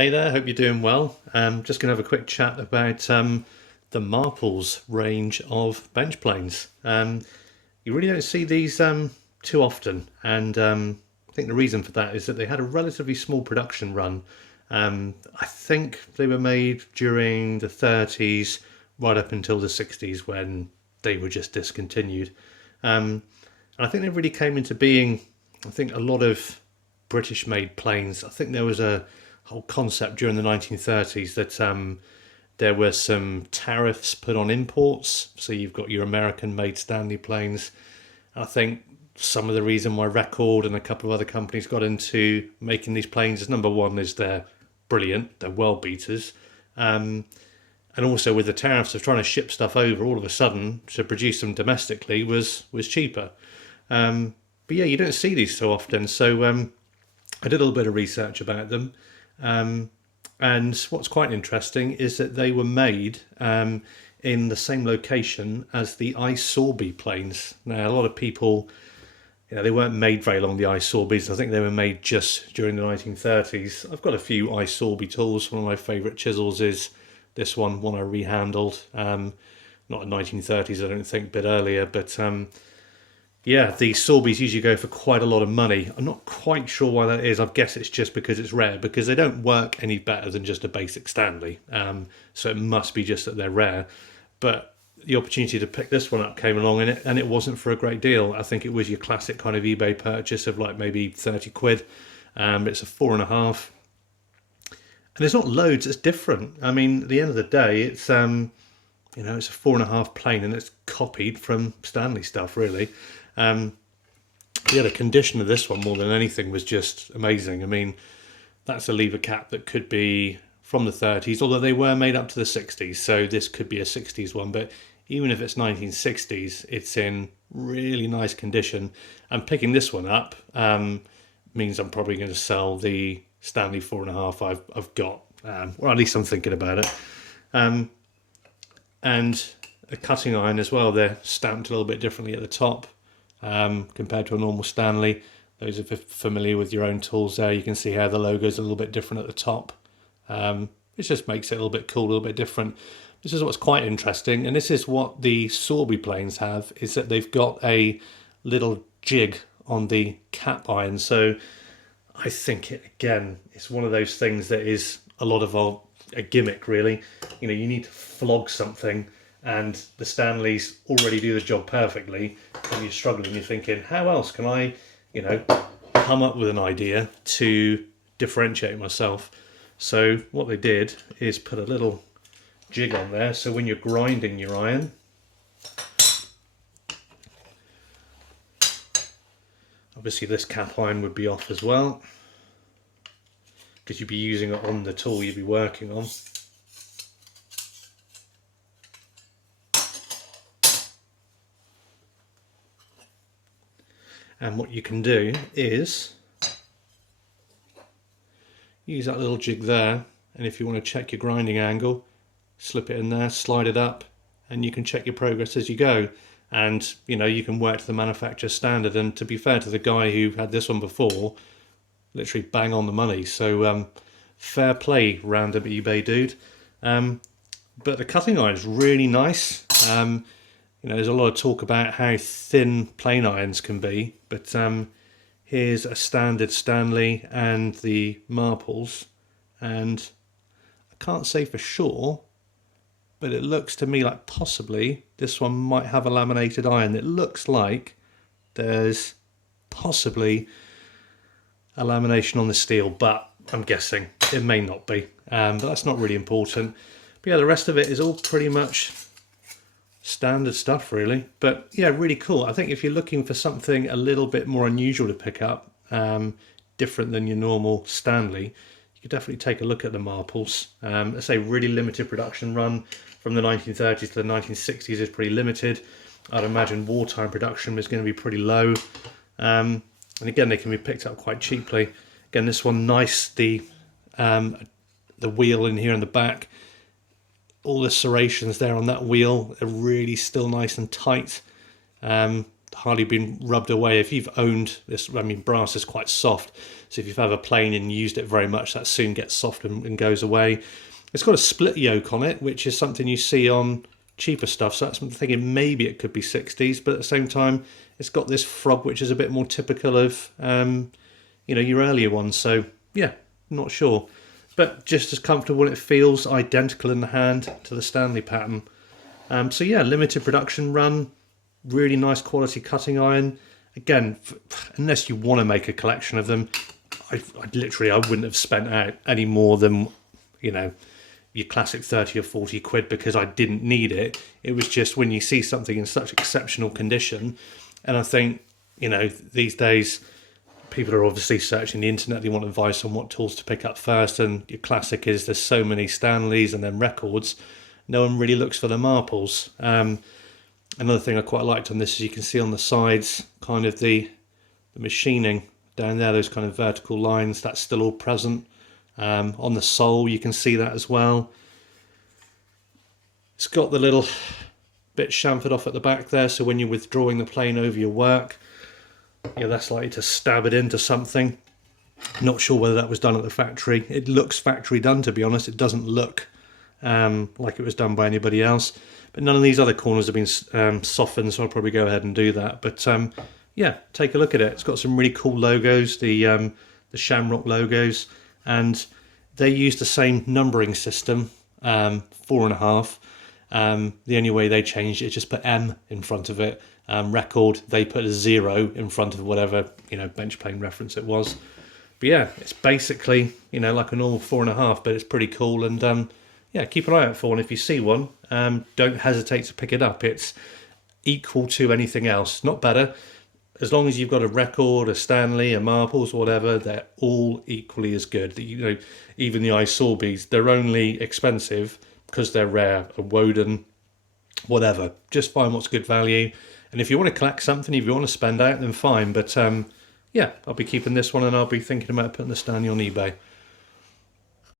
Hey there, hope you're doing well. Just going to have a quick chat about the Marples range of bench planes. You really don't see these too often, and I think the reason for that is that they had a relatively small production run. I think they were made during the 30s, right up until the 60s when they were just discontinued. And I think they really came into being. I think a lot of British-made planes. I think there was a whole concept during the 1930s that there were some tariffs put on imports. So you've got your American-made Stanley planes. I think some of the reason why Record and a couple of other companies got into making these planes is number one is they're brilliant, they're world beaters. And also with the tariffs of trying to ship stuff over, all of a sudden to produce them domestically was cheaper. But yeah, you don't see these so often. So I did a little bit of research about them. And what's quite interesting is that they were made in the same location as the I.SORBY planes. Now, a lot of people, they weren't made very long, the I.SORBYs. I think they were made just during the 1930s. I've got a few I.SORBY tools. One of my favourite chisels is this one I rehandled. Not in 1930s, I don't think, a bit earlier. But yeah, the Sorbys usually go for quite a lot of money. I'm not quite sure why that is. I guess it's just because it's rare, because they don't work any better than just a basic Stanley. So it must be just that they're rare. But the opportunity to pick this one up came along, and it wasn't for a great deal. I think it was your classic kind of eBay purchase of like maybe 30 quid. It's a 4.5. And there's not loads that's different. I mean, at the end of the day, it's it's a 4.5 plane, and it's copied from Stanley stuff, really. Yeah, the condition of this one more than anything was just amazing. I mean, that's a lever cap that could be from the 30s, although they were made up to the 60s, so this could be a 60s one. But even if it's 1960s, it's in really nice condition. And picking this one up means I'm probably going to sell the Stanley 4.5 I've got, or at least I'm thinking about it. And a cutting iron as well. They're stamped a little bit differently at the top compared to a normal Stanley. Those are familiar with your own tools there. You can see how the logo's a little bit different at the top. It just makes it a little bit cool, a little bit different. This is what's quite interesting, and this is what the Sorby planes have, is that they've got a little jig on the cap iron. So I think it's one of those things that is a lot of a gimmick, really. You need to flog something, and the Stanleys already do the job perfectly, and you're struggling. You're thinking, how else can I, come up with an idea to differentiate myself? So what they did is put a little jig on there, so when you're grinding your iron, obviously this cap iron would be off as well, because you'd be using it on the tool you'd be working on. And what you can do is use that little jig there, and if you want to check your grinding angle, slip it in there, slide it up, and you can check your progress as you go. And you can work to the manufacturer's standard. And to be fair to the guy who had this one before, literally bang on the money. So fair play, random eBay dude. But the cutting iron is really nice. There's a lot of talk about how thin plane irons can be, but here's a standard Stanley and the Marples, and I can't say for sure, but it looks to me like possibly this one might have a laminated iron. It looks like there's possibly a lamination on the steel, but I'm guessing it may not be, but that's not really important. But yeah, the rest of it is all pretty much standard stuff, really. But yeah, really cool. I think if you're looking for something a little bit more unusual to pick up, different than your normal Stanley, you could definitely take a look at the Marples. I say really limited production run from the 1930s to the 1960s is pretty limited. I'd imagine wartime production is going to be pretty low. And again, they can be picked up quite cheaply. Again, this one nice, the wheel in here in the back, all the serrations there on that wheel are really still nice and tight. hardly been rubbed away. If you've owned this, I mean, brass is quite soft, so if you've had a plane and used it very much, that soon gets soft and goes away. It's got a split yoke on it, which is something you see on cheaper stuff, so that's, I'm thinking maybe it could be 60s, but at the same time it's got this frog which is a bit more typical of your earlier ones, so yeah, not sure, but just as comfortable. It feels identical in the hand to the Stanley pattern. So yeah, limited production run, really nice quality cutting iron. Again, unless you want to make a collection of them, I wouldn't have spent out any more than your classic 30 or 40 quid, because I didn't need it. It was just when you see something in such exceptional condition, and I think, these days people are obviously searching the internet, they want advice on what tools to pick up first, and your classic is there's so many Stanleys and then records, no one really looks for the Marples. Another thing I quite liked on this is you can see on the sides kind of the machining down there, those kind of vertical lines, that's still all present. On the sole you can see that as well. It's got the little bit chamfered off at the back there, so when you're withdrawing the plane over your work, that's likely to stab it into something. Not sure whether that was done at the factory. It looks factory done, to be honest. It doesn't look like it was done by anybody else, but none of these other corners have been softened, so I'll probably go ahead and do that. But yeah, take a look at it. It's got some really cool logos, the Shamrock logos, and they use the same numbering system, 4.5. The only way they changed it is just put M in front of it. Record, they put a 0 in front of whatever bench plane reference it was. But yeah, it's basically like a normal 4.5, but it's pretty cool. And yeah, keep an eye out for one. If you see one, don't hesitate to pick it up. It's equal to anything else, not better. As long as you've got a Record, a Stanley, a Marples, whatever, they're all equally as good. Even the I.SORBYs, they're only expensive because they're rare. A Woden, whatever. Just find what's good value. And if you want to collect something, if you want to spend out, then fine. But yeah, I'll be keeping this one, and I'll be thinking about putting the Stanley on eBay.